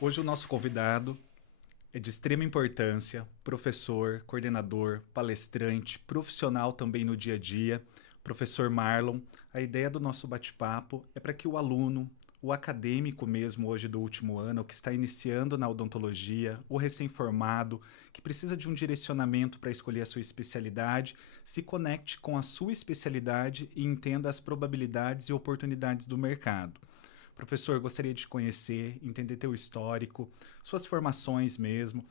Hoje o nosso convidado é de extrema importância, professor, coordenador, palestrante, profissional também no dia a dia, professor Marlon. A ideia do nosso bate-papo é para que o aluno, o acadêmico mesmo hoje do último ano, que está iniciando na odontologia, o recém-formado, que precisa de um direcionamento para escolher a sua especialidade, se conecte com a sua especialidade e entenda as probabilidades e oportunidades do mercado. Professor, gostaria de conhecer, entender teu histórico, suas formações mesmo,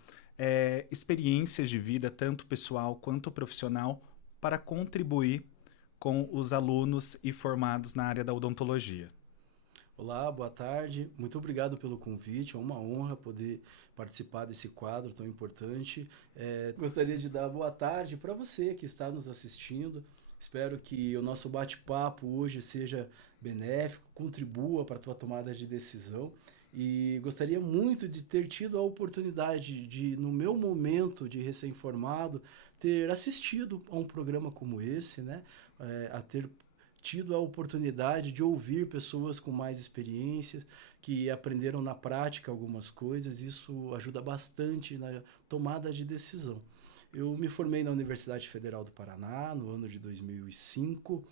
experiências de vida, tanto pessoal quanto profissional, para contribuir com os alunos e formados na área da odontologia. Olá, boa tarde. Muito obrigado pelo convite. É uma honra poder participar desse quadro tão importante. Gostaria de dar boa tarde para você que está nos assistindo. Espero que o nosso bate-papo hoje seja benéfico, contribua para a tua tomada de decisão. E gostaria muito de ter tido a oportunidade de, no meu momento de recém-formado, ter assistido a um programa como esse, né? A ter tido a oportunidade de ouvir pessoas com mais experiências, que aprenderam na prática algumas coisas. Isso ajuda bastante na tomada de decisão. Eu me formei na Universidade Federal do Paraná no ano de 2005,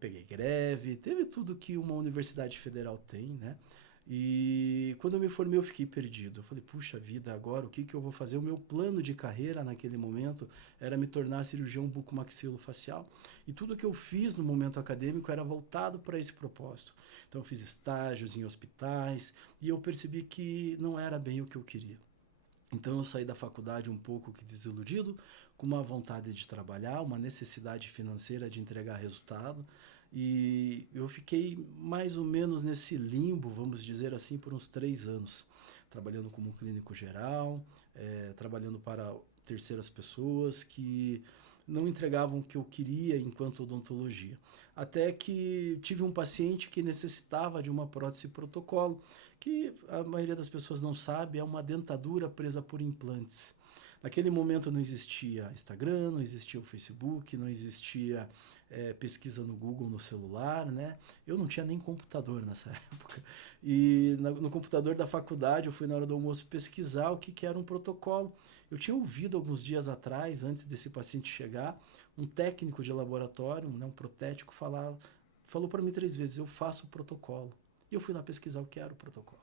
peguei greve, teve tudo que uma universidade federal tem, né? E quando eu me formei eu fiquei perdido. Eu falei, puxa vida, agora o que eu vou fazer? O meu plano de carreira naquele momento era me tornar cirurgião bucomaxilofacial. E tudo que eu fiz no momento acadêmico era voltado para esse propósito. Então eu fiz estágios em hospitais e eu percebi que não era bem o que eu queria. Então eu saí da faculdade um pouco que desiludido, com uma vontade de trabalhar, uma necessidade financeira de entregar resultado. E eu fiquei mais ou menos nesse limbo, vamos dizer assim, por uns 3 anos. Trabalhando como clínico geral, trabalhando para terceiras pessoas que não entregavam o que eu queria enquanto odontologia. Até que tive um paciente que necessitava de uma prótese protocolo, que a maioria das pessoas não sabe, é uma dentadura presa por implantes. Naquele momento não existia Instagram, não existia o Facebook, não existia pesquisa no Google no celular, né? Eu não tinha nem computador nessa época. E no computador da faculdade eu fui na hora do almoço pesquisar o que era um protocolo. Eu tinha ouvido alguns dias atrás, antes desse paciente chegar, um técnico de laboratório, né, um protético, falou para mim 3 vezes, eu faço protocolo. E eu fui lá pesquisar o que era o protocolo.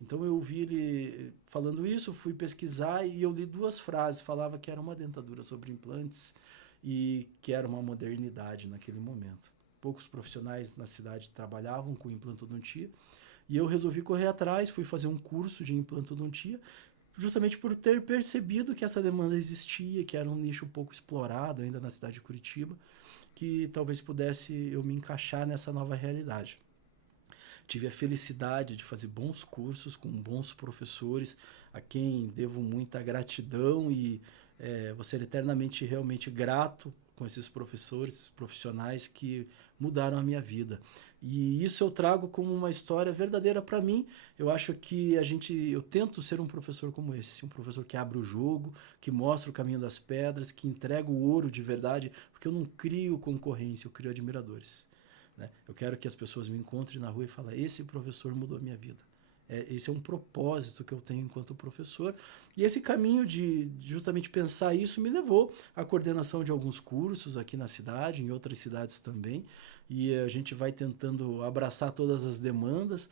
Então eu ouvi ele falando isso, fui pesquisar e eu li 2 frases. Falava que era uma dentadura sobre implantes e que era uma modernidade naquele momento. Poucos profissionais na cidade trabalhavam com implantodontia e eu resolvi correr atrás, fui fazer um curso de implantodontia justamente por ter percebido que essa demanda existia, que era um nicho pouco explorado ainda na cidade de Curitiba, que talvez pudesse eu me encaixar nessa nova realidade. Tive a felicidade de fazer bons cursos com bons professores, a quem devo muita gratidão e vou ser eternamente realmente grato com esses professores, profissionais que mudaram a minha vida. E isso eu trago como uma história verdadeira para mim. Eu acho que eu tento ser um professor como esse, um professor que abre o jogo, que mostra o caminho das pedras, que entrega o ouro de verdade, porque eu não crio concorrência, eu crio admiradores. Né? Eu quero que as pessoas me encontrem na rua e falem, esse professor mudou a minha vida. Esse é um propósito que eu tenho enquanto professor. E esse caminho de justamente pensar isso me levou à coordenação de alguns cursos aqui na cidade, em outras cidades também. E a gente vai tentando abraçar todas as demandas.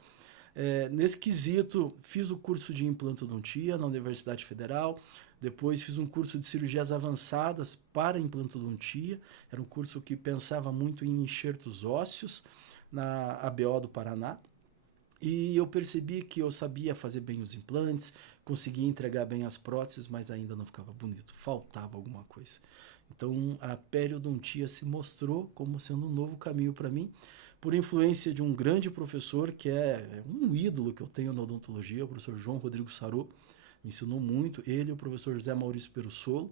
Nesse quesito, fiz o curso de implantodontia na Universidade Federal, depois fiz um curso de cirurgias avançadas para implantodontia, era um curso que pensava muito em enxertos ósseos na ABO do Paraná, e eu percebi que eu sabia fazer bem os implantes, conseguia entregar bem as próteses, mas ainda não ficava bonito, faltava alguma coisa. Então a periodontia se mostrou como sendo um novo caminho para mim, por influência de um grande professor que é um ídolo que eu tenho na odontologia, o professor João Rodrigo Sarô, me ensinou muito, ele e o professor José Maurício Perussolo,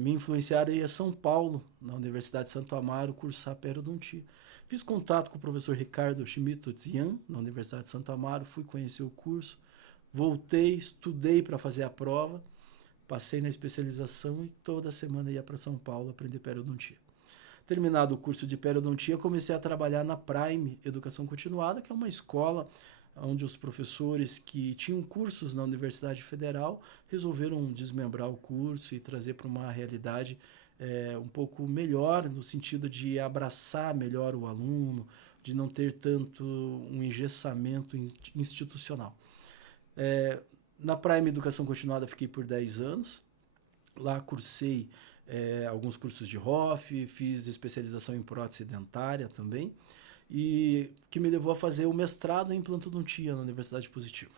me influenciaram a ir a São Paulo, na Universidade de Santo Amaro, cursar periodontia. Fiz contato com o professor Ricardo Schmidt Zian, na Universidade de Santo Amaro, fui conhecer o curso, voltei, estudei para fazer a prova, passei na especialização e toda semana ia para São Paulo aprender periodontia. Terminado o curso de periodontia, comecei a trabalhar na Prime Educação Continuada, que é uma escola onde os professores que tinham cursos na Universidade Federal resolveram desmembrar o curso e trazer para uma realidade um pouco melhor, no sentido de abraçar melhor o aluno, de não ter tanto um engessamento institucional. Na Prime Educação Continuada fiquei por 10 anos. Lá cursei alguns cursos de ROF, fiz especialização em prótese dentária também, e que me levou a fazer o mestrado em implantodontia na Universidade Positivo.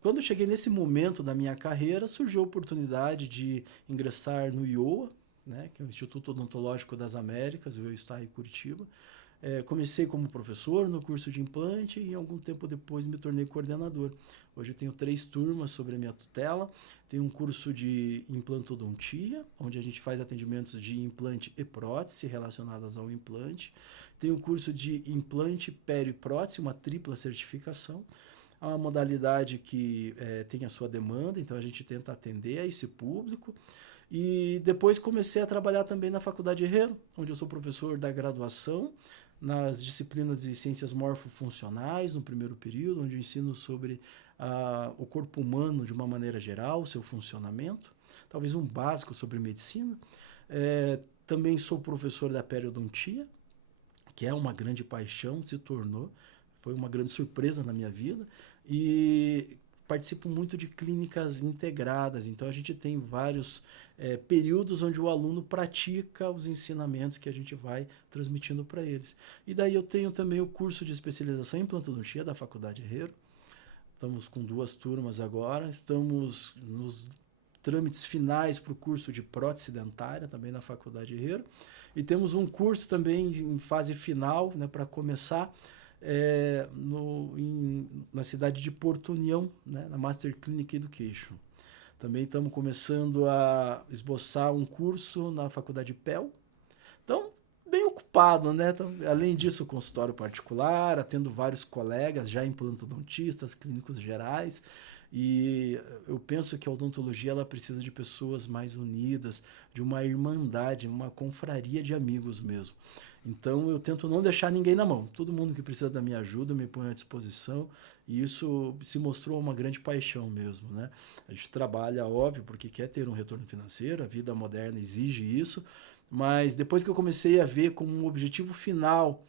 Quando eu cheguei nesse momento da minha carreira, surgiu a oportunidade de ingressar no IOA, né, que é o Instituto Odontológico das Américas, eu estou em Curitiba. Comecei como professor no curso de implante e algum tempo depois me tornei coordenador. Hoje eu tenho 3 turmas sobre a minha tutela. Tenho um curso de implantodontia, onde a gente faz atendimentos de implante e prótese relacionadas ao implante. Tenho um curso de implante, pério e prótese, uma tripla certificação. É uma modalidade que tem a sua demanda, então a gente tenta atender a esse público. E depois comecei a trabalhar também na Faculdade Herrero, onde eu sou professor da graduação, nas disciplinas de ciências morfofuncionais, no primeiro período, onde eu ensino sobre o corpo humano de uma maneira geral, seu funcionamento, talvez um básico sobre medicina. Também sou professor da periodontia, que é uma grande paixão, se tornou, foi uma grande surpresa na minha vida, e participo muito de clínicas integradas, então a gente tem vários períodos onde o aluno pratica os ensinamentos que a gente vai transmitindo para eles. E daí eu tenho também o curso de especialização em implantodontia da Faculdade Herrero. Estamos com 2 turmas agora, estamos nos trâmites finais para o curso de prótese dentária, também na Faculdade Herrero. E temos um curso também em fase final, né, para começar, na cidade de Porto União, né, na Master Clinic Education. Também estamos começando a esboçar um curso na Faculdade PEL. Então, bem ocupado, né? Então, além disso, consultório particular, atendo vários colegas, já implantodontistas, clínicos gerais. E eu penso que a odontologia ela precisa de pessoas mais unidas, de uma irmandade, uma confraria de amigos mesmo. Então, eu tento não deixar ninguém na mão. Todo mundo que precisa da minha ajuda, eu me ponho à disposição. E isso se mostrou uma grande paixão mesmo, né? A gente trabalha, óbvio, porque quer ter um retorno financeiro, a vida moderna exige isso. Mas depois que eu comecei a ver como um objetivo final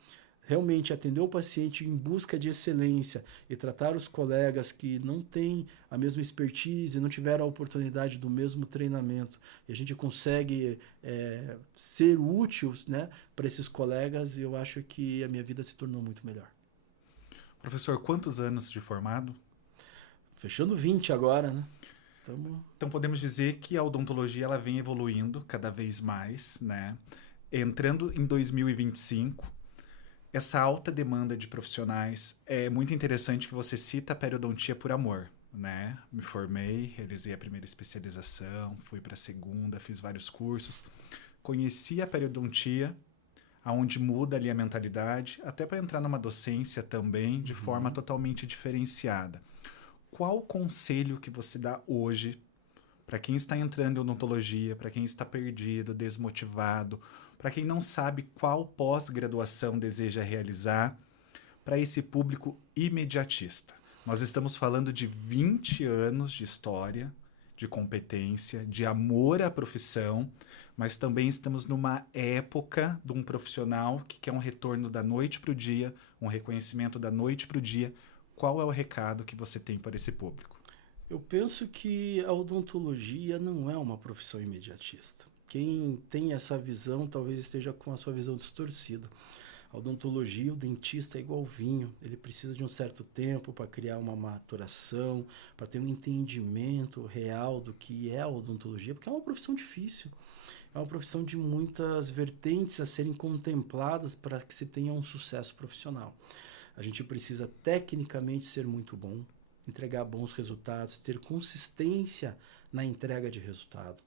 realmente atender o paciente em busca de excelência e tratar os colegas que não têm a mesma expertise, não tiveram a oportunidade do mesmo treinamento, e a gente consegue ser útil, né, para esses colegas, eu acho que a minha vida se tornou muito melhor. Professor, quantos anos de formado? Fechando 20 agora, né? Então podemos dizer que a odontologia ela vem evoluindo cada vez mais, né? Entrando em 2025, essa alta demanda de profissionais, é muito interessante que você cita a periodontia por amor, né? Me formei, realizei a primeira especialização, fui para a segunda, fiz vários cursos, conheci a periodontia, aonde muda ali a mentalidade, até para entrar numa docência também de forma totalmente diferenciada. Qual o conselho que você dá hoje para quem está entrando em odontologia, para quem está perdido, desmotivado, para quem não sabe qual pós-graduação deseja realizar, para esse público imediatista? Nós estamos falando de 20 anos de história, de competência, de amor à profissão, mas também estamos numa época de um profissional que quer um retorno da noite para o dia, um reconhecimento da noite para o dia. Qual é o recado que você tem para esse público? Eu penso que a odontologia não é uma profissão imediatista. Quem tem essa visão talvez esteja com a sua visão distorcida. A odontologia, o dentista é igual vinho, ele precisa de um certo tempo para criar uma maturação, para ter um entendimento real do que é a odontologia, porque é uma profissão difícil. É uma profissão de muitas vertentes a serem contempladas para que se tenha um sucesso profissional. A gente precisa tecnicamente ser muito bom, entregar bons resultados, ter consistência na entrega de resultado.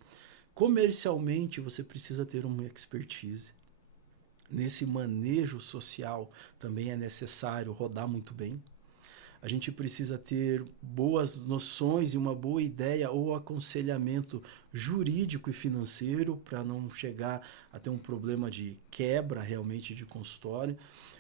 Comercialmente, você precisa ter uma expertise. Nesse manejo social também é necessário rodar muito bem. A gente precisa ter boas noções e uma boa ideia ou aconselhamento jurídico e financeiro para não chegar a ter um problema de quebra realmente de consultório.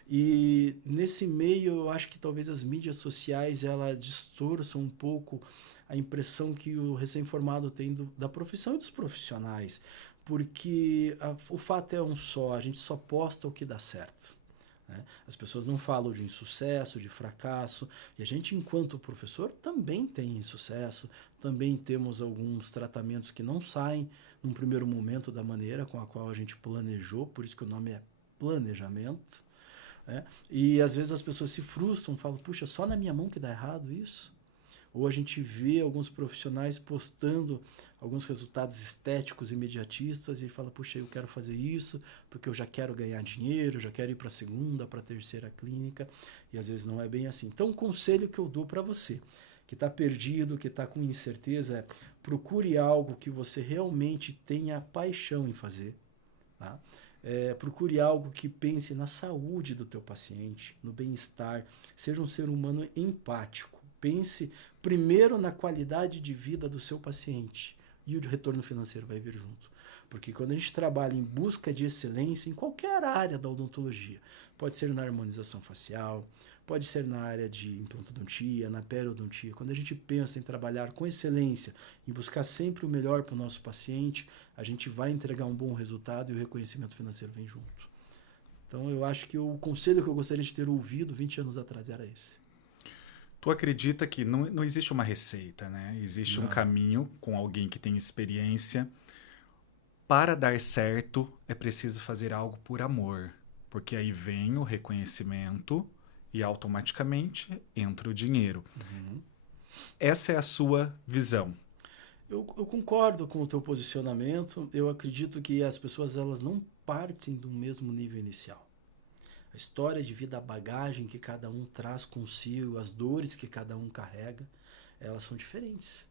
E nesse meio, eu acho que talvez as mídias sociais ela distorçam um pouco a impressão que o recém-formado tem da profissão e dos profissionais. Porque o fato é um só, a gente só posta o que dá certo. Né? As pessoas não falam de insucesso, de fracasso, e a gente, enquanto professor, também tem insucesso, também temos alguns tratamentos que não saem num primeiro momento da maneira com a qual a gente planejou, por isso que o nome é planejamento. Né? E às vezes as pessoas se frustram, falam, puxa, só na minha mão que dá errado isso? Ou a gente vê alguns profissionais postando alguns resultados estéticos imediatistas e fala, puxa, eu quero fazer isso porque eu já quero ganhar dinheiro, já quero ir para a segunda, para a terceira clínica, e às vezes não é bem assim. Então, o conselho que eu dou para você, que está perdido, que está com incerteza, é procure algo que você realmente tenha paixão em fazer, tá? Procure algo que pense na saúde do teu paciente, no bem-estar, seja um ser humano empático. Pense primeiro na qualidade de vida do seu paciente e o retorno financeiro vai vir junto. Porque quando a gente trabalha em busca de excelência em qualquer área da odontologia, pode ser na harmonização facial, pode ser na área de implantodontia, na periodontia, quando a gente pensa em trabalhar com excelência, em buscar sempre o melhor para o nosso paciente, a gente vai entregar um bom resultado e o reconhecimento financeiro vem junto. Então eu acho que o conselho que eu gostaria de ter ouvido 20 anos atrás era esse. Tu acredita que não existe uma receita, né? Existe um caminho com alguém que tem experiência. Para dar certo, é preciso fazer algo por amor, porque aí vem o reconhecimento e automaticamente entra o dinheiro. Uhum. Essa é a sua visão. Eu concordo com o teu posicionamento. Eu acredito que as pessoas elas não partem do mesmo nível inicial. A história de vida, a bagagem que cada um traz consigo, as dores que cada um carrega, elas são diferentes.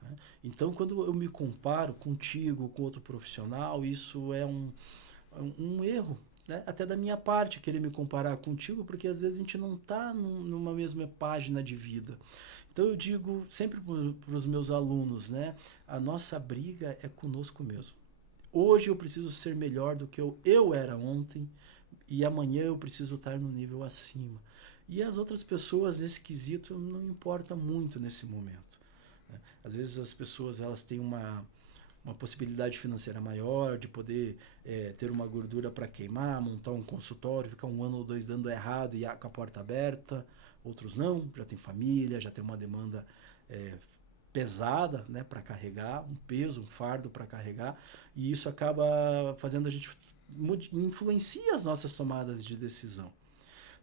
Né? Então, quando eu me comparo contigo, com outro profissional, isso é um erro, né? Até da minha parte, querer me comparar contigo, porque às vezes a gente não está numa mesma página de vida. Então, eu digo sempre para os meus alunos, né? A nossa briga é conosco mesmo. Hoje eu preciso ser melhor do que eu era ontem, e amanhã eu preciso estar no nível acima. E as outras pessoas, nesse quesito, não importa muito nesse momento. Né? Às vezes as pessoas elas têm uma possibilidade financeira maior, de poder ter uma gordura para queimar, montar um consultório, ficar 1 ano ou 2 dando errado e com a porta aberta. Outros não, já tem família, já tem uma demanda pesada, né, para carregar, um peso, um fardo para carregar, e isso acaba fazendo a gente influencia as nossas tomadas de decisão.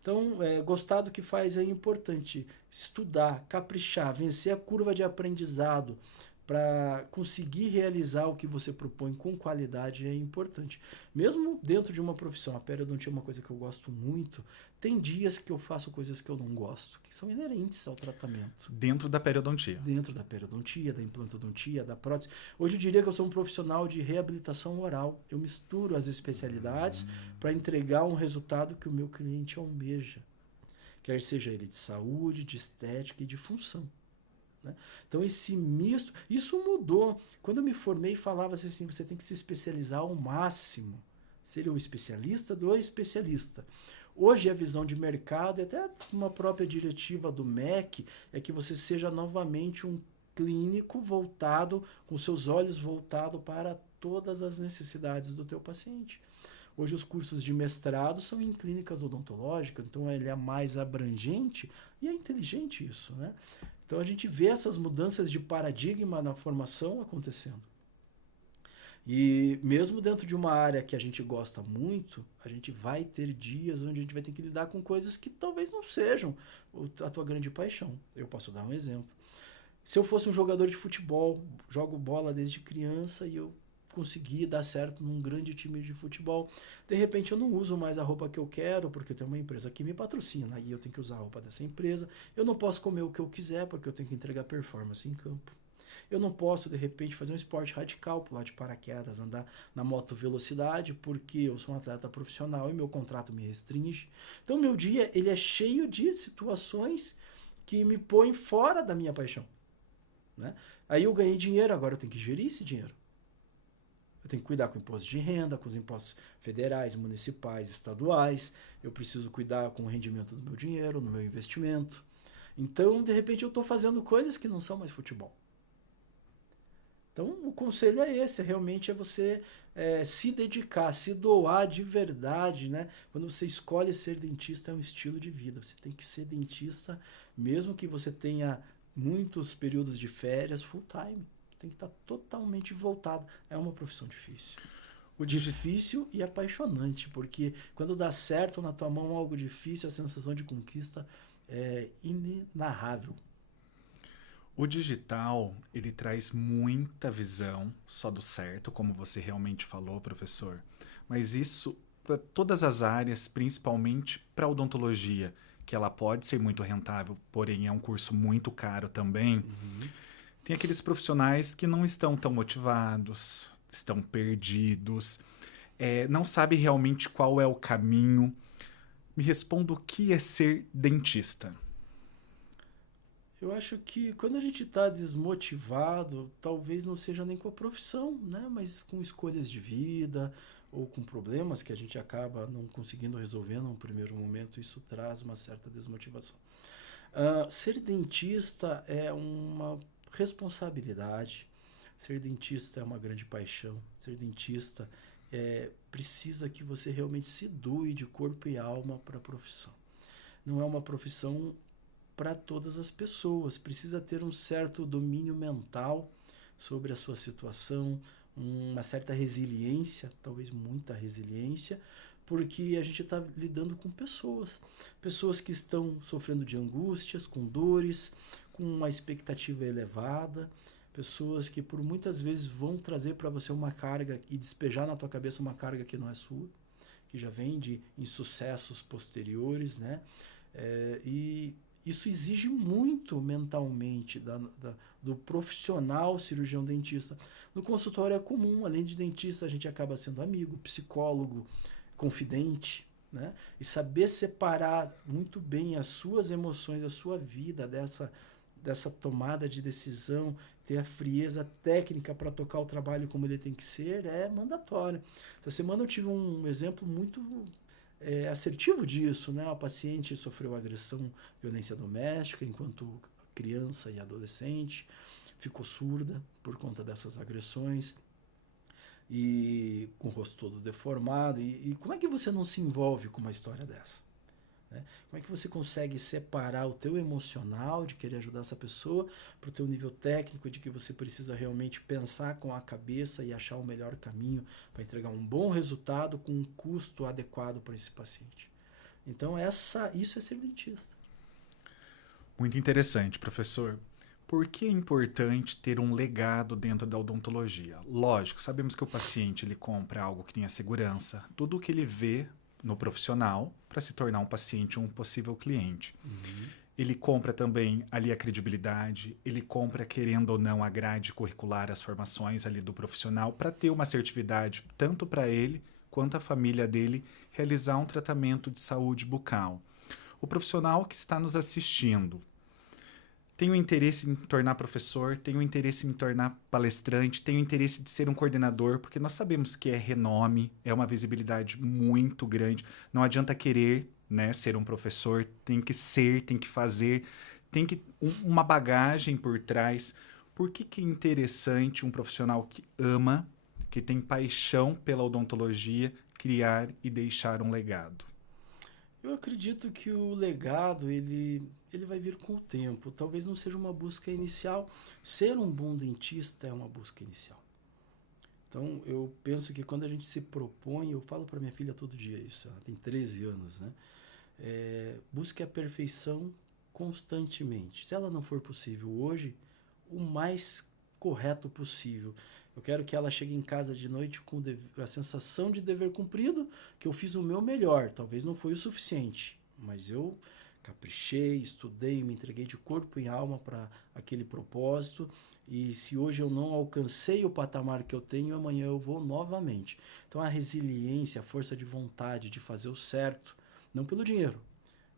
Então, gostar do que faz é importante. Estudar, caprichar, vencer a curva de aprendizado para conseguir realizar o que você propõe com qualidade é importante. Mesmo dentro de uma profissão, a periodontia é uma coisa que eu gosto muito, tem dias que eu faço coisas que eu não gosto, que são inerentes ao tratamento. Dentro da periodontia. Dentro da periodontia, da implantodontia, da prótese. Hoje eu diria que eu sou um profissional de reabilitação oral. Eu misturo as especialidades para entregar um resultado que o meu cliente almeja. Quer seja ele de saúde, de estética e de função. Né? Então esse misto, isso mudou. Quando eu me formei, falava assim, você tem que se especializar ao máximo. Seria o especialista do especialista. Hoje a visão de mercado, e até uma própria diretiva do MEC, é que você seja novamente um clínico voltado, com seus olhos voltados para todas as necessidades do teu paciente. Hoje os cursos de mestrado são em clínicas odontológicas, então ele é mais abrangente e é inteligente isso, né? Então a gente vê essas mudanças de paradigma na formação acontecendo. E mesmo dentro de uma área que a gente gosta muito, a gente vai ter dias onde a gente vai ter que lidar com coisas que talvez não sejam a tua grande paixão. Eu posso dar um exemplo. Se eu fosse um jogador de futebol, jogo bola desde criança e eu consegui dar certo num grande time de futebol, de repente eu não uso mais a roupa que eu quero, porque eu tenho uma empresa que me patrocina e eu tenho que usar a roupa dessa empresa. Eu não posso comer o que eu quiser, porque eu tenho que entregar performance em campo. Eu não posso, de repente, fazer um esporte radical, pular de paraquedas, andar na moto velocidade, porque eu sou um atleta profissional e meu contrato me restringe. Então, meu dia ele é cheio de situações que me põem fora da minha paixão. Né? Aí eu ganhei dinheiro, agora eu tenho que gerir esse dinheiro. Eu tenho que cuidar com o imposto de renda, com os impostos federais, municipais, estaduais. Eu preciso cuidar com o rendimento do meu dinheiro, no meu investimento. Então, de repente, eu estou fazendo coisas que não são mais futebol. Então, o conselho é esse, realmente é você se dedicar, se doar de verdade, né? Quando você escolhe ser dentista, é um estilo de vida. Você tem que ser dentista, mesmo que você tenha muitos períodos de férias, full time. Tem que estar totalmente voltado. É uma profissão difícil. Difícil e apaixonante, porque quando dá certo na tua mão algo difícil, a sensação de conquista é inenarrável. O digital, ele traz muita visão só do certo, como você realmente falou, professor. Mas isso para todas as áreas, principalmente para a odontologia, que ela pode ser muito rentável, porém é um curso muito caro também. Tem aqueles profissionais que não estão tão motivados, estão perdidos, não sabem realmente qual é o caminho. Me responda o que é ser dentista. Eu acho que quando a gente está desmotivado, talvez não seja nem com a profissão, né? Mas com escolhas de vida ou com problemas que a gente acaba não conseguindo resolver num primeiro momento, isso traz uma certa desmotivação. Ser dentista é uma responsabilidade, ser dentista é uma grande paixão, ser dentista precisa que você realmente se doe de corpo e alma para a profissão. Não é uma profissão para todas as pessoas. Precisa ter um certo domínio mental sobre a sua situação, uma certa resiliência, talvez muita resiliência, porque a gente está lidando com pessoas. Pessoas que estão sofrendo de angústias, com dores, com uma expectativa elevada, pessoas que por muitas vezes vão trazer para você uma carga e despejar na tua cabeça uma carga que não é sua, que já vem de insucessos posteriores, né? E isso exige muito mentalmente do profissional cirurgião dentista. No consultório é comum, além de dentista, a gente acaba sendo amigo, psicólogo, confidente, né? E saber separar muito bem as suas emoções, a sua vida dessa tomada de decisão, ter a frieza técnica para tocar o trabalho como ele tem que ser, é mandatório. Essa semana eu tive um exemplo muito assertivo disso, né? Uma paciente sofreu agressão, violência doméstica enquanto criança e adolescente, ficou surda por conta dessas agressões e com o rosto todo deformado. E como é que você não se envolve com uma história dessa? Né? Como é que você consegue separar o teu emocional de querer ajudar essa pessoa para o teu nível técnico de que você precisa realmente pensar com a cabeça e achar o melhor caminho para entregar um bom resultado com um custo adequado para esse paciente? Então isso é ser dentista. Muito interessante, professor. Por que é importante ter um legado dentro da odontologia? Lógico, sabemos que o paciente ele compra algo que tenha segurança, tudo o que ele vê no profissional para se tornar um paciente, um possível cliente. Ele compra também ali a credibilidade, ele compra querendo ou não a grade curricular, as formações ali do profissional para ter uma assertividade tanto para ele quanto a família dele realizar um tratamento de saúde bucal. O profissional que está nos assistindo tem o interesse em me tornar professor, tem o interesse em me tornar palestrante, tem o interesse de ser um coordenador, porque nós sabemos que é renome, é uma visibilidade muito grande. Não adianta querer, né, ser um professor, tem que ser, tem que fazer, tem que uma bagagem por trás. Por que é interessante um profissional que ama, que tem paixão pela odontologia, criar e deixar um legado? Eu acredito que o legado ele vai vir com o tempo. Talvez não seja uma busca inicial. Ser um bom dentista é uma busca inicial. Então, eu penso que quando a gente se propõe, eu falo para minha filha todo dia isso, ela tem 13 anos, né? Busque a perfeição constantemente. Se ela não for possível hoje, o mais correto possível. Eu quero que ela chegue em casa de noite com a sensação de dever cumprido, que eu fiz o meu melhor. Talvez não foi o suficiente, mas eu caprichei, estudei, me entreguei de corpo e alma para aquele propósito. E se hoje eu não alcancei o patamar que eu tenho, amanhã eu vou novamente. Então a resiliência, a força de vontade de fazer o certo, não pelo dinheiro,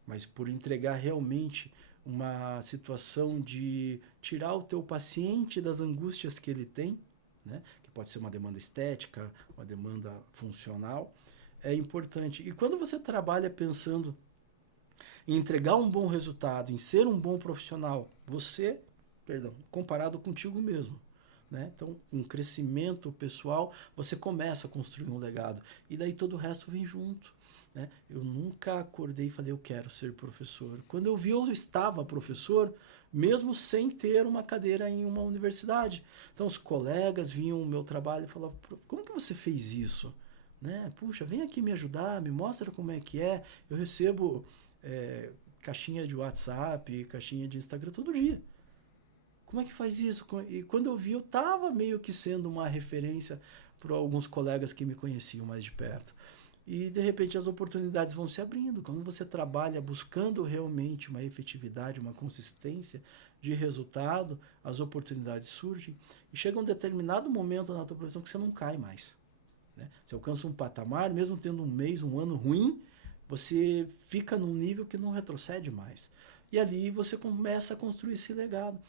mas por entregar realmente uma situação de tirar o teu paciente das angústias que ele tem, né? que pode ser uma demanda estética, uma demanda funcional, é importante. E quando você trabalha pensando em entregar um bom resultado, em ser um bom profissional, comparado contigo mesmo, né? Então, um crescimento pessoal, você começa a construir um legado. E daí todo o resto vem junto. Né? Eu nunca acordei e falei, eu quero ser professor. Quando eu vi, eu estava professor, mesmo sem ter uma cadeira em uma universidade. Então, os colegas vinham o meu trabalho e falavam, como que você fez isso? Né? Puxa, vem aqui me ajudar, me mostra como é que é. Eu recebo caixinha de WhatsApp, caixinha de Instagram todo dia. Como é que faz isso? E quando eu vi, eu estava meio que sendo uma referência para alguns colegas que me conheciam mais de perto. E, de repente, as oportunidades vão se abrindo. Quando você trabalha buscando realmente uma efetividade, uma consistência de resultado, as oportunidades surgem. E chega um determinado momento na tua profissão que você não cai mais. Né? Você alcança um patamar, mesmo tendo um mês, um ano ruim, você fica num nível que não retrocede mais. E ali você começa a construir esse legado.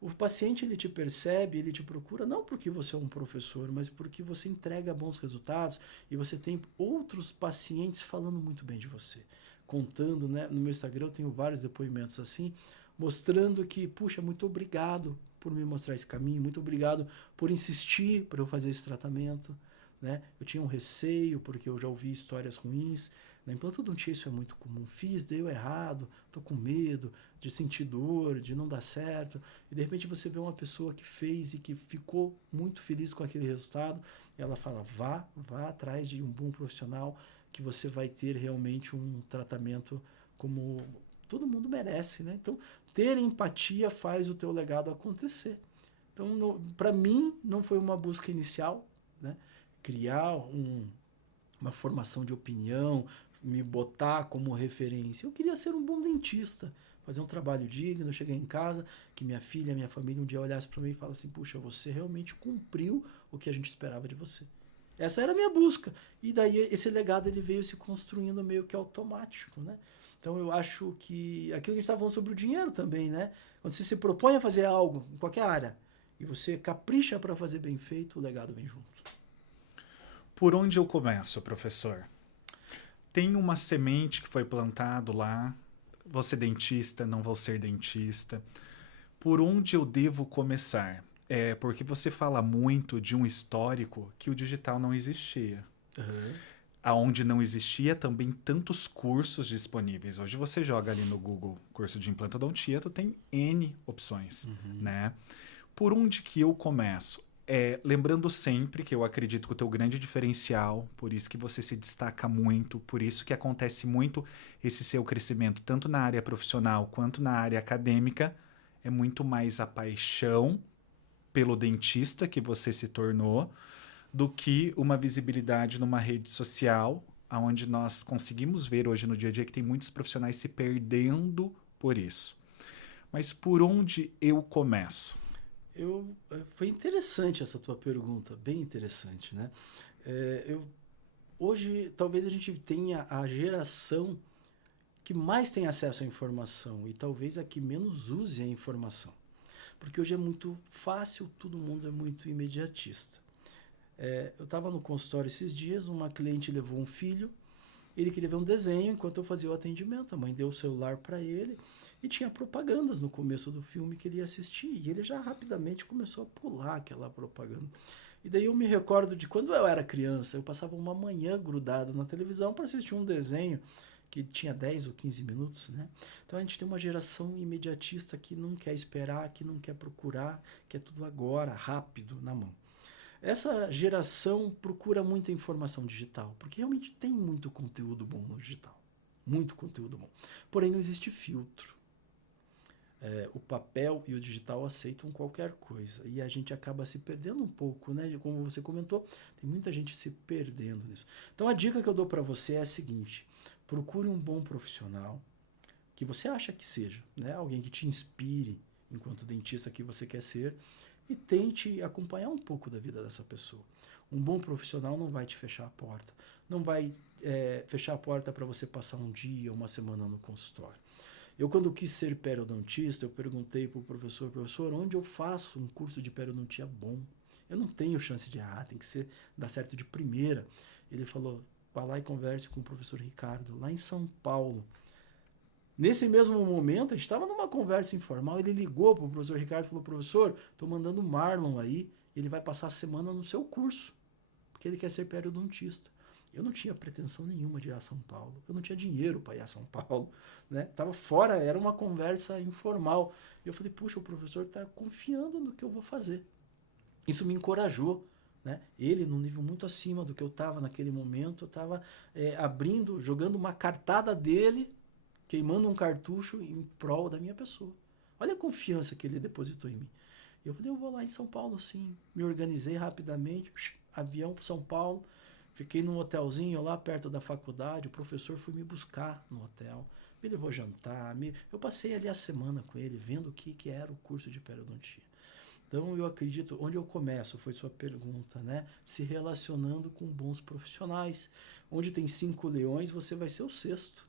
O paciente, ele te percebe, ele te procura, não porque você é um professor, mas porque você entrega bons resultados e você tem outros pacientes falando muito bem de você. Contando, né? No meu Instagram eu tenho vários depoimentos assim, mostrando que, puxa, muito obrigado por me mostrar esse caminho, muito obrigado por insistir para eu fazer esse tratamento. Né? Eu tinha um receio, porque eu já ouvi histórias ruins. Na implantodontia isso é muito comum. Fiz, deu errado, estou com medo de sentir dor, de não dar certo. E de repente você vê uma pessoa que fez e que ficou muito feliz com aquele resultado. E ela fala, vá atrás de um bom profissional que você vai ter realmente um tratamento como todo mundo merece. Né? Então, ter empatia faz o teu legado acontecer. Então, para mim, não foi uma busca inicial, né? Criar uma formação de opinião, me botar como referência. Eu queria ser um bom dentista, fazer um trabalho digno, chegar em casa, que minha filha, minha família um dia olhasse para mim e falasse assim, puxa, você realmente cumpriu o que a gente esperava de você. Essa era a minha busca. E daí esse legado ele veio se construindo meio que automático, né? Então eu acho que aquilo que a gente estava falando sobre o dinheiro também, né? Quando você se propõe a fazer algo em qualquer área e você capricha para fazer bem feito, o legado vem junto. Por onde eu começo, professor? Tem uma semente que foi plantado lá. Vou ser dentista, não vou ser dentista. Por onde eu devo começar? Porque você fala muito de um histórico que o digital não existia. Uhum. Aonde não existia também tantos cursos disponíveis. Hoje você joga ali no Google curso de implantodontia, tu tem N opções, né? Por onde que eu começo? Lembrando sempre que eu acredito que o teu grande diferencial, por isso que você se destaca muito, por isso que acontece muito esse seu crescimento, tanto na área profissional quanto na área acadêmica, é muito mais a paixão pelo dentista que você se tornou, do que uma visibilidade numa rede social, onde nós conseguimos ver hoje no dia a dia que tem muitos profissionais se perdendo por isso. Mas por onde eu começo? Foi interessante essa tua pergunta, bem interessante, né? Hoje, talvez a gente tenha a geração que mais tem acesso à informação e talvez a que menos use a informação. Porque hoje é muito fácil, todo mundo é muito imediatista. Eu estava no consultório esses dias, uma cliente levou um filho, ele queria ver um desenho enquanto eu fazia o atendimento. A mãe deu o celular para ele e tinha propagandas no começo do filme que ele ia assistir. E ele já rapidamente começou a pular aquela propaganda. E daí eu me recordo de quando eu era criança, eu passava uma manhã grudado na televisão para assistir um desenho que tinha 10 ou 15 minutos, né? Então a gente tem uma geração imediatista que não quer esperar, que não quer procurar, que é tudo agora, rápido, na mão. Essa geração procura muita informação digital, porque realmente tem muito conteúdo bom no digital. Muito conteúdo bom. Porém, não existe filtro. O papel e o digital aceitam qualquer coisa. E a gente acaba se perdendo um pouco, né? Como você comentou, tem muita gente se perdendo nisso. Então, a dica que eu dou para você é a seguinte. Procure um bom profissional que você acha que seja, né? Alguém que te inspire enquanto dentista que você quer ser, e tente acompanhar um pouco da vida dessa pessoa. Um bom profissional não vai te fechar a porta. Não vai fechar a porta para você passar um dia, uma semana no consultório. Eu, quando quis ser periodontista, eu perguntei para o professor, onde eu faço um curso de periodontia bom? Eu não tenho chance de errar, tem que dar certo de primeira. Ele falou, vá lá e converse com o professor Ricardo, lá em São Paulo. Nesse mesmo momento, a gente estava numa conversa informal, ele ligou para o professor Ricardo e falou, professor, estou mandando o Marlon aí, ele vai passar a semana no seu curso, porque ele quer ser periodontista. Eu não tinha pretensão nenhuma de ir a São Paulo, eu não tinha dinheiro para ir a São Paulo, né? Tava fora, era uma conversa informal. E eu falei, puxa, o professor está confiando no que eu vou fazer. Isso me encorajou, né? Ele, num nível muito acima do que eu estava naquele momento, eu estava abrindo, jogando uma cartada dele, queimando um cartucho em prol da minha pessoa. Olha a confiança que ele depositou em mim. Eu falei, eu vou lá em São Paulo, sim. Me organizei rapidamente, avião para São Paulo, fiquei num hotelzinho lá perto da faculdade, o professor foi me buscar no hotel, me levou jantar, eu passei ali a semana com ele, vendo o que era o curso de periodontia. Então, eu acredito, onde eu começo, foi sua pergunta, né? Se relacionando com bons profissionais. Onde tem 5 leões, você vai ser o 6º.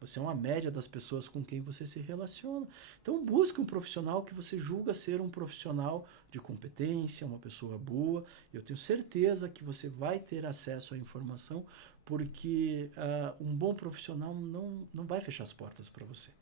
Você é uma média das pessoas com quem você se relaciona. Então, busque um profissional que você julga ser um profissional de competência, uma pessoa boa. Eu tenho certeza que você vai ter acesso à informação, porque um bom profissional não vai fechar as portas para você,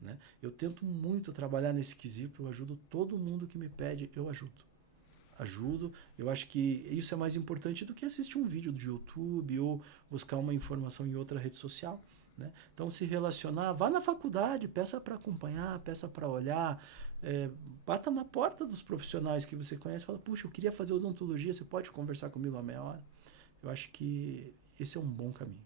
né? Eu tento muito trabalhar nesse quesito, eu ajudo todo mundo que me pede, eu ajudo. Eu acho que isso é mais importante do que assistir um vídeo do YouTube ou buscar uma informação em outra rede social, né? Então, se relacionar, vá na faculdade, peça para acompanhar, peça para olhar, bata na porta dos profissionais que você conhece, fala, puxa, eu queria fazer odontologia, você pode conversar comigo a meia hora? Eu acho que esse é um bom caminho.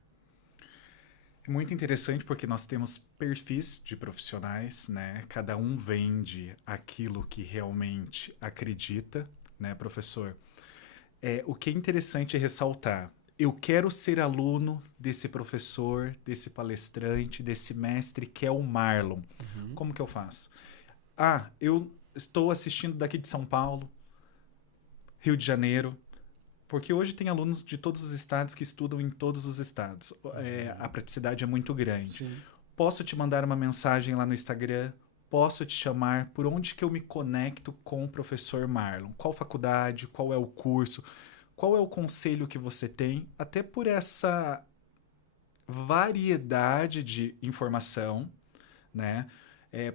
É muito interessante porque nós temos perfis de profissionais, né? Cada um vende aquilo que realmente acredita, né, professor? O que é interessante é ressaltar. Eu quero ser aluno desse professor, desse palestrante, desse mestre que é o Marlon. Uhum. Como que eu faço? Eu estou assistindo daqui de São Paulo, Rio de Janeiro, porque hoje tem alunos de todos os estados que estudam em todos os estados. A praticidade é muito grande. Sim. Posso te mandar uma mensagem lá no Instagram? Posso te chamar? Por onde que eu me conecto com o professor Marlon? Qual faculdade? Qual é o curso? Qual é o conselho que você tem? Até por essa variedade de informação, né?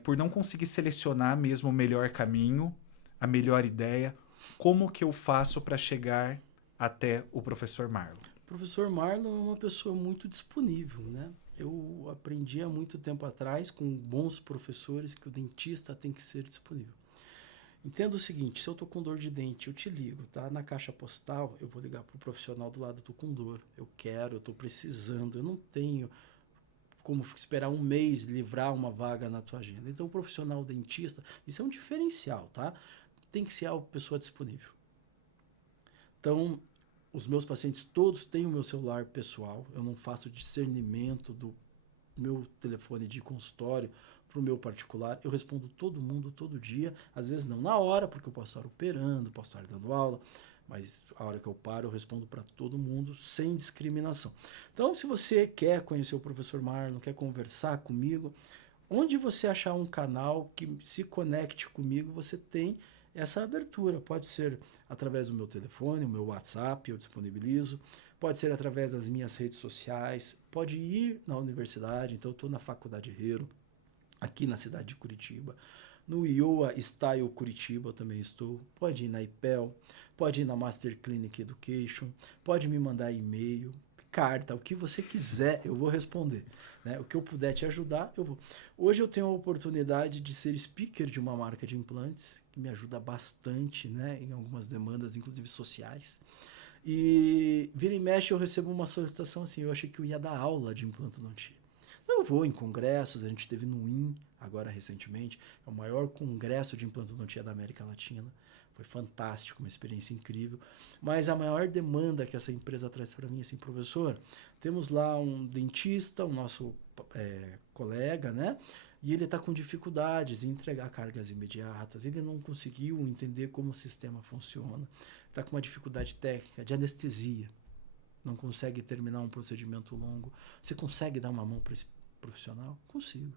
Por não conseguir selecionar mesmo o melhor caminho, a melhor ideia, como que eu faço para chegar até o professor Marlon? O professor Marlon é uma pessoa muito disponível, né? Eu aprendi há muito tempo atrás com bons professores que o dentista tem que ser disponível. Entenda o seguinte, se eu tô com dor de dente, eu te ligo, tá? Na caixa postal, eu vou ligar pro profissional do lado, eu tô com dor, eu tô precisando, eu não tenho como esperar um mês livrar uma vaga na tua agenda. Então, o profissional dentista, isso é um diferencial, tá? Tem que ser a pessoa disponível. Então, os meus pacientes todos têm o meu celular pessoal, eu não faço discernimento do meu telefone de consultório para o meu particular, eu respondo todo mundo, todo dia, às vezes não na hora, porque eu posso estar operando, posso estar dando aula, mas a hora que eu paro eu respondo para todo mundo, sem discriminação. Então, se você quer conhecer o professor Marlon, quer conversar comigo, onde você achar um canal que se conecte comigo, você tem essa abertura. Pode ser através do meu telefone, o meu WhatsApp, eu disponibilizo. Pode ser através das minhas redes sociais. Pode ir na universidade. Então, eu estou na Faculdade Herrero, aqui na cidade de Curitiba. No Iowa Style Curitiba eu também estou. Pode ir na IPEL, pode ir na Master Clinic Education, pode me mandar e-mail, carta, o que você quiser, eu vou responder, né? O que eu puder te ajudar, eu vou. Hoje eu tenho a oportunidade de ser speaker de uma marca de implantes, que me ajuda bastante, né, em algumas demandas, inclusive sociais. E vira e mexe eu recebo uma solicitação assim, eu achei que eu ia dar aula de implantodontia. Eu vou em congressos, a gente esteve no IN agora recentemente, é o maior congresso de implantodontia da América Latina. Foi fantástico, uma experiência incrível. Mas a maior demanda que essa empresa traz para mim é assim, professor, temos lá um dentista, o nosso colega, né? E ele está com dificuldades em entregar cargas imediatas, ele não conseguiu entender como o sistema funciona, está com uma dificuldade técnica de anestesia, não consegue terminar um procedimento longo. Você consegue dar uma mão para esse profissional? Consigo.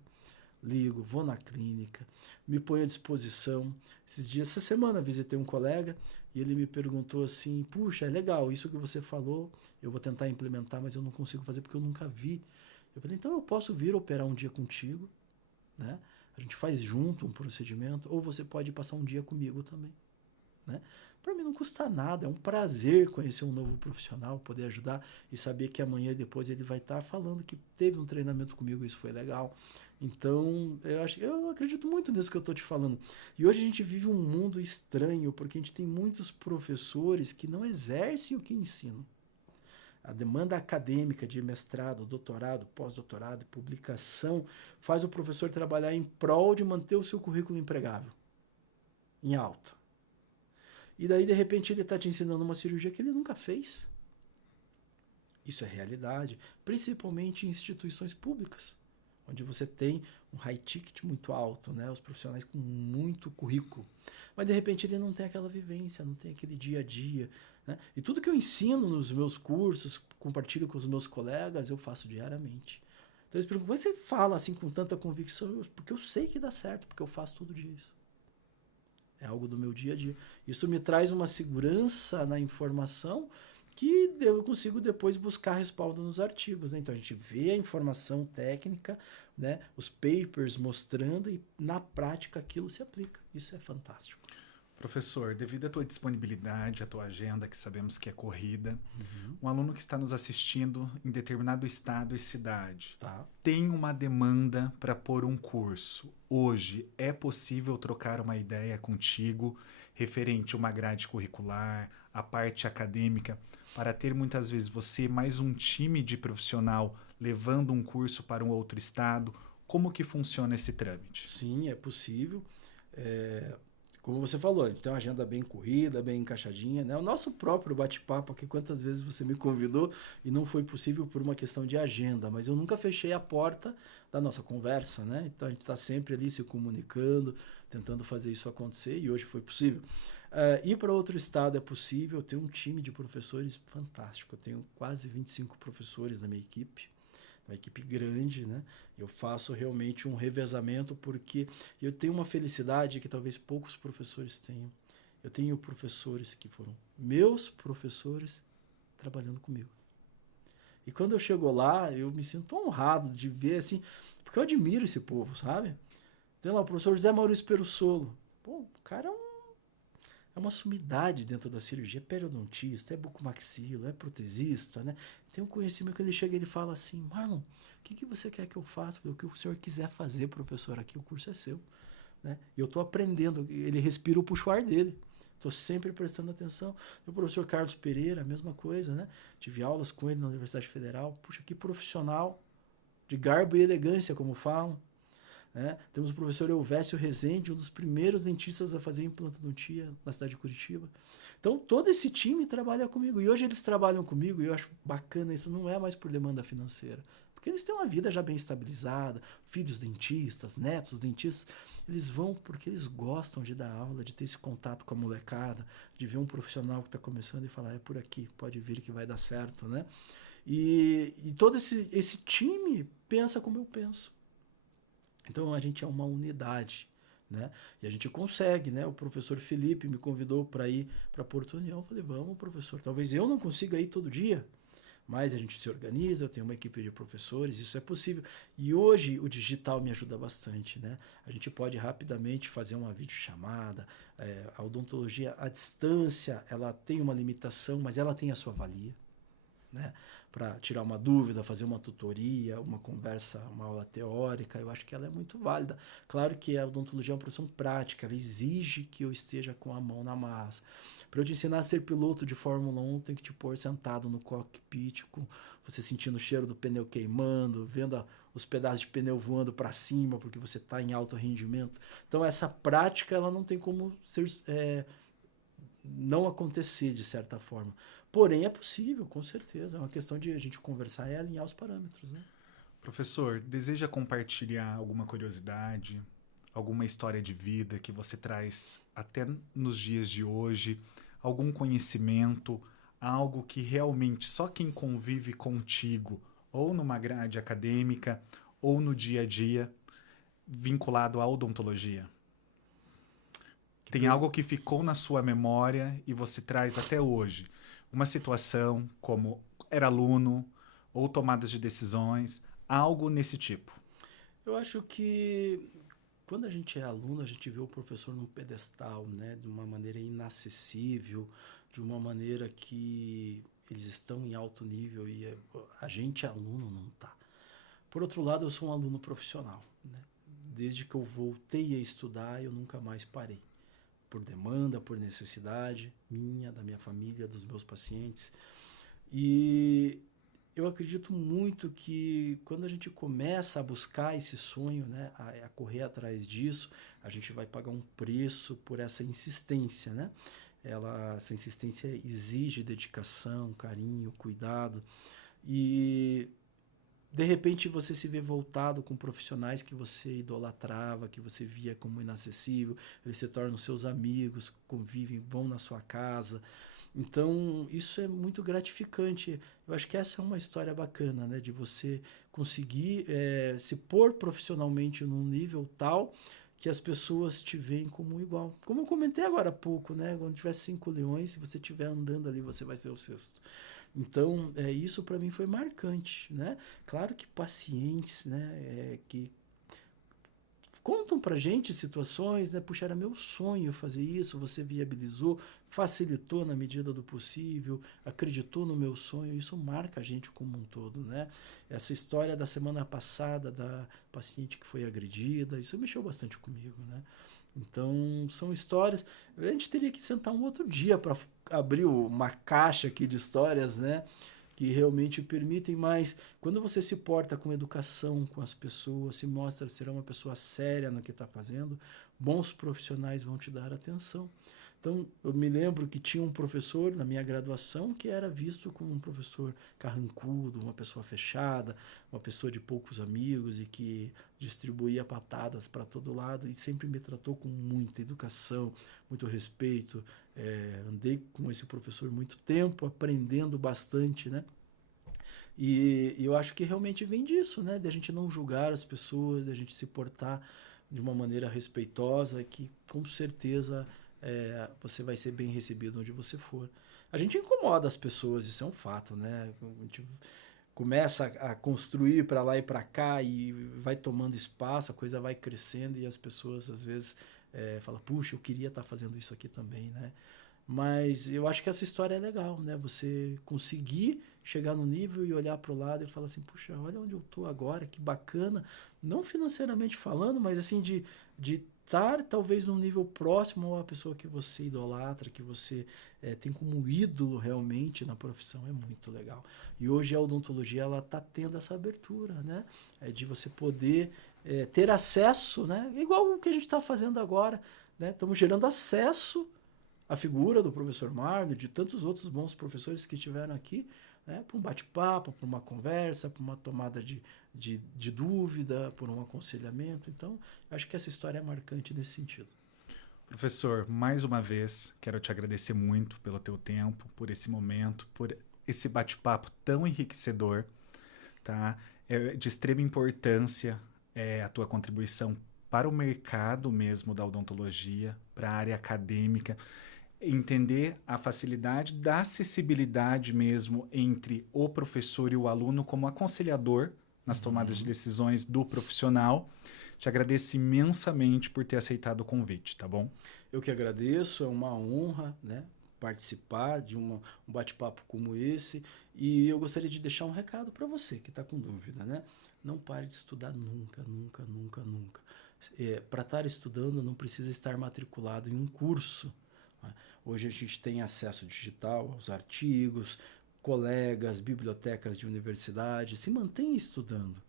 ligo, vou na clínica, me ponho à disposição. Essa semana visitei um colega e ele me perguntou assim, puxa, é legal, isso que você falou, eu vou tentar implementar, mas eu não consigo fazer porque eu nunca vi. Eu falei, então eu posso vir operar um dia contigo, né? A gente faz junto um procedimento, ou você pode passar um dia comigo também, né? Para mim não custa nada, é um prazer conhecer um novo profissional, poder ajudar e saber que amanhã e depois ele vai estar falando que teve um treinamento comigo, isso foi legal. Então, eu acredito muito nisso que eu estou te falando. E hoje a gente vive um mundo estranho, porque a gente tem muitos professores que não exercem o que ensinam. A demanda acadêmica de mestrado, doutorado, pós-doutorado e publicação faz o professor trabalhar em prol de manter o seu currículo empregável, em alta. E daí, de repente, ele está te ensinando uma cirurgia que ele nunca fez. Isso é realidade, principalmente em instituições públicas, onde você tem um high ticket muito alto, né? Os profissionais com muito currículo. Mas, de repente, ele não tem aquela vivência, não tem aquele dia a dia. Né? E tudo que eu ensino nos meus cursos, compartilho com os meus colegas, eu faço diariamente. Então, eles perguntam, mas você fala assim com tanta convicção? Porque eu sei que dá certo, porque eu faço tudo isso. É algo do meu dia a dia. Isso me traz uma segurança na informação que eu consigo depois buscar respaldo nos artigos. Né? Então, a gente vê a informação técnica, né? Os papers mostrando e, na prática, aquilo se aplica. Isso é fantástico. Professor, devido à tua disponibilidade, à tua agenda, que sabemos que é corrida, um aluno que está nos assistindo em determinado estado e cidade tem uma demanda para pôr um curso. Hoje, é possível trocar uma ideia contigo referente a uma grade curricular, a parte acadêmica, para ter muitas vezes você mais um time de profissional levando um curso para um outro estado? Como que funciona esse trâmite? Sim, é possível. Como você falou, a gente tem uma agenda bem corrida, bem encaixadinha, né? O nosso próprio bate-papo aqui, quantas vezes você me convidou e não foi possível por uma questão de agenda, mas eu nunca fechei a porta da nossa conversa, né? Então a gente está sempre ali se comunicando, tentando fazer isso acontecer e hoje foi possível. Ir para outro estado é possível, eu tenho um time de professores fantástico, eu tenho quase 25 professores na minha equipe, uma equipe grande, né? Eu faço realmente um revezamento porque eu tenho uma felicidade que talvez poucos professores tenham. Eu tenho professores que foram meus professores trabalhando comigo. E quando eu chego lá, eu me sinto honrado de ver assim, porque eu admiro esse povo, sabe? Tem lá o professor José Maurício Perussolo. Pô, o cara é uma sumidade dentro da cirurgia, é periodontista, é bucomaxilo, é protesista, né? Tem um conhecimento que ele chega e ele fala assim, Marlon, o que você quer que eu faça? O que o senhor quiser fazer, professor, aqui o curso é seu. Né? E eu estou aprendendo, ele respira o puxo-ar dele. Estou sempre prestando atenção. O professor Carlos Pereira, a mesma coisa, né? Tive aulas com ele na Universidade Federal. Puxa, que profissional, de garbo e elegância, como falam. Né? Temos o professor Elvésio Rezende, um dos primeiros dentistas a fazer implantodontia na cidade de Curitiba. Então, todo esse time trabalha comigo. E hoje eles trabalham comigo e eu acho bacana isso. Não é mais por demanda financeira. Porque eles têm uma vida já bem estabilizada. Filhos dentistas, netos dentistas. Eles vão porque eles gostam de dar aula, de ter esse contato com a molecada, de ver um profissional que está começando e falar, é por aqui, pode vir que vai dar certo. Né? E todo esse time pensa como eu penso. Então, a gente é uma unidade. Né? E a gente consegue, né? O professor Felipe me convidou para ir para Porto União. Eu falei, vamos, professor. Talvez eu não consiga ir todo dia, mas a gente se organiza, eu tenho uma equipe de professores, isso é possível. E hoje o digital me ajuda bastante. Né? A gente pode rapidamente fazer uma videochamada. A odontologia à distância, ela tem uma limitação, mas ela tem a sua valia. Né? Para tirar uma dúvida, fazer uma tutoria, uma conversa, uma aula teórica, eu acho que ela é muito válida. Claro que a odontologia é uma profissão prática, ela exige que eu esteja com a mão na massa. Para eu te ensinar a ser piloto de Fórmula 1, tem que te pôr sentado no cockpit, com você sentindo o cheiro do pneu queimando, vendo os pedaços de pneu voando para cima, porque você está em alto rendimento. Então, essa prática ela não tem como não acontecer, de certa forma. Porém, é possível, com certeza. É uma questão de a gente conversar e alinhar os parâmetros. Né? Professor, deseja compartilhar alguma curiosidade, alguma história de vida que você traz até nos dias de hoje, algum conhecimento, algo que realmente só quem convive contigo, ou numa grade acadêmica, ou no dia a dia, vinculado à odontologia? Tem algo que ficou na sua memória e você traz até hoje? Uma situação como era aluno ou tomadas de decisões, algo nesse tipo? Eu acho que quando a gente é aluno, a gente vê o professor num pedestal, né? De uma maneira inacessível, de uma maneira que eles estão em alto nível e a gente, aluno, não está. Por outro lado, eu sou um aluno profissional, né? Desde que eu voltei a estudar, eu nunca mais parei. Por demanda, por necessidade minha, da minha família, dos meus pacientes. E eu acredito muito que quando a gente começa a buscar esse sonho, né, a correr atrás disso, a gente vai pagar um preço por essa insistência, né? Essa insistência exige dedicação, carinho, cuidado. E de repente você se vê voltado com profissionais que você idolatrava, que você via como inacessível, eles se tornam seus amigos, convivem, vão na sua casa. Então, isso é muito gratificante. Eu acho que essa é uma história bacana, né? De você conseguir se pôr profissionalmente num nível tal que as pessoas te veem como igual. Como eu comentei agora há pouco, né? Quando tiver 5 leões, se você estiver andando ali, você vai ser o sexto. Então, isso para mim foi marcante, né? Claro que pacientes, né? Que contam pra gente situações, né? Puxa, era meu sonho fazer isso, você viabilizou, facilitou na medida do possível, acreditou no meu sonho, isso marca a gente como um todo, né? Essa história da semana passada da paciente que foi agredida, isso mexeu bastante comigo, né? Então, são histórias. A gente teria que sentar um outro dia para abrir uma caixa aqui de histórias, né? Que realmente permitem, mas quando você se porta com educação com as pessoas, se mostra ser uma pessoa séria no que está fazendo, bons profissionais vão te dar atenção. Então, eu me lembro que tinha um professor na minha graduação que era visto como um professor carrancudo, uma pessoa fechada, uma pessoa de poucos amigos e que distribuía patadas para todo lado e sempre me tratou com muita educação, muito respeito. Andei com esse professor muito tempo, aprendendo bastante, né? E eu acho que realmente vem disso, né? De a gente não julgar as pessoas, de a gente se portar de uma maneira respeitosa, que com certeza você vai ser bem recebido onde você for. A gente incomoda as pessoas, isso é um fato, né? A gente começa a construir para lá e para cá e vai tomando espaço, a coisa vai crescendo e as pessoas às vezes falam, puxa, eu queria estar fazendo isso aqui também, né? Mas eu acho que essa história é legal, né? Você conseguir chegar no nível e olhar para o lado e falar assim, puxa, olha onde eu estou agora, que bacana. Não financeiramente falando, mas assim de estar talvez num nível próximo à pessoa que você idolatra, que você tem como ídolo realmente na profissão, é muito legal. E hoje a odontologia ela está tendo essa abertura, né? De você poder ter acesso, né? Igual o que a gente está fazendo agora, né? Estamos gerando acesso a figura do professor Marlon, de tantos outros bons professores que estiveram aqui, né, para um bate-papo, para uma conversa, para uma tomada de dúvida, por um aconselhamento. Então, acho que essa história é marcante nesse sentido. Professor, mais uma vez, quero te agradecer muito pelo teu tempo, por esse momento, por esse bate-papo tão enriquecedor. Tá? É de extrema importância a tua contribuição para o mercado mesmo da odontologia, para a área acadêmica, entender a facilidade da acessibilidade mesmo entre o professor e o aluno como aconselhador nas tomadas de decisões do profissional. Te agradeço imensamente por ter aceitado o convite, tá bom? Eu que agradeço, é uma honra, né, participar de um bate-papo como esse e eu gostaria de deixar um recado para você que está com dúvida, né? Não pare de estudar nunca, nunca, nunca, nunca. Para estar estudando não precisa estar matriculado em um curso. Hoje a gente tem acesso digital aos artigos, colegas, bibliotecas de universidade. Se mantenha estudando.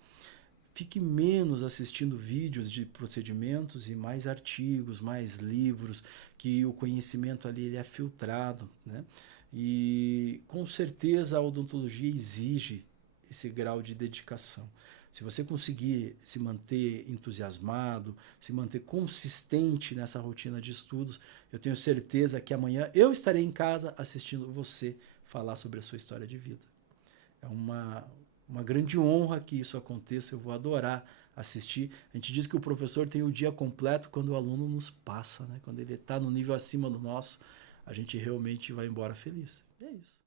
Fique menos assistindo vídeos de procedimentos e mais artigos, mais livros, que o conhecimento ali ele é filtrado, né? E com certeza a odontologia exige esse grau de dedicação. Se você conseguir se manter entusiasmado, se manter consistente nessa rotina de estudos, eu tenho certeza que amanhã eu estarei em casa assistindo você falar sobre a sua história de vida. É uma grande honra que isso aconteça, eu vou adorar assistir. A gente diz que o professor tem o dia completo quando o aluno nos passa, né? Quando ele está no nível acima do nosso, a gente realmente vai embora feliz. É isso.